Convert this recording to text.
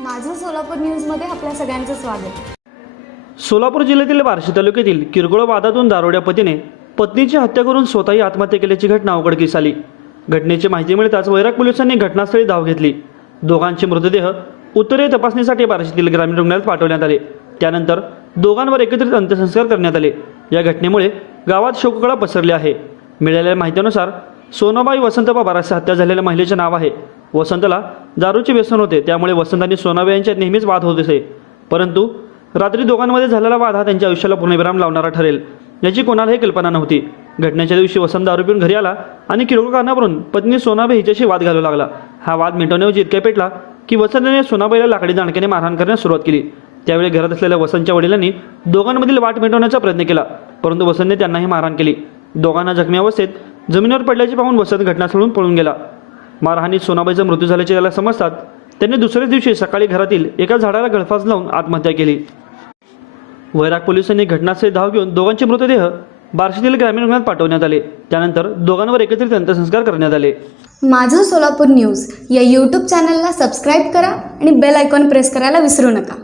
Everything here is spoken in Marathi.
माझं सोलापूर न्यूजमध्ये आपल्या सगळ्यांचं स्वागत. सोलापूर जिल्ह्यातील बार्शी तालुक्यातील किरकोळ वादातून दारोड्या पतीने पत्नीची हत्या करून स्वतःही आत्महत्या केल्याची घटना उघडकीस आली. घटनेची माहिती मिळताच वैराग पोलिसांनी घटनास्थळी धाव घेतली. दोघांचे मृतदेह उत्तरीय तपासणीसाठी बार्शीतील ग्रामीण रुग्णालयात पाठवण्यात आले. त्यानंतर दोघांवर एकत्रित अंत्यसंस्कार करण्यात आले. या घटनेमुळे गावात शोककळा पसरली आहे. मिळालेल्या माहितीनुसार सोनाबाई वसंतबा बारासे हत्या झालेल्या महिलेचे नाव आहे. वसंतला दारूचे व्यसन होते. त्यामुळे वसंत आणि सोनावे यांच्यात नेहमीच वाद होत असे. परंतु रात्री दोघांमध्ये झालेला वाद हा त्यांच्या आयुष्याला पूर्णविराम लावणारा ठरेल याची कोणालाही कल्पना नव्हती. घटनेच्या दिवशी वसंत दारू पिऊन घरी आला आणि किरकोळ कारणावरून पत्नी सोनाबाई हिच्याशी वाद घालू लागला. हा वाद मिटवण्याऐवजी इतक्या पेटला की वसंतने सोनाबाईला लाकडी दांडक्याने मारहाण करण्यास सुरुवात केली. त्यावेळी घरात असलेल्या वसंतच्या वडिलांनी दोघांमधील वाट मिटवण्याचा प्रयत्न केला परंतु वसंतने त्यांनाही मारहाण केली. दोघांना जखमी अवस्थेत जमिनीवर पडल्याचे पाहून वसंत घटनास्थळून पळून गेला. मारहाणीत सोनाबाईचा मृत्यू झाल्याचे त्याला समजतात. त्यांनी दुसऱ्याच दिवशी सकाळी घरातील एका झाडाला गळफास लावून आत्महत्या केली. वैराग पोलिसांनी घटनास्थळी धाव घेऊन दोघांचे मृतदेह बार्शीतील ग्रामीण रुग्णात पाठवण्यात आले. त्यानंतर दोघांवर एकत्रित अंत्यसंस्कार करण्यात आले. माझं सोलापूर न्यूज या यूट्यूब चॅनलला सबस्क्राईब करा आणि बेल आयकॉन प्रेस करायला विसरू नका.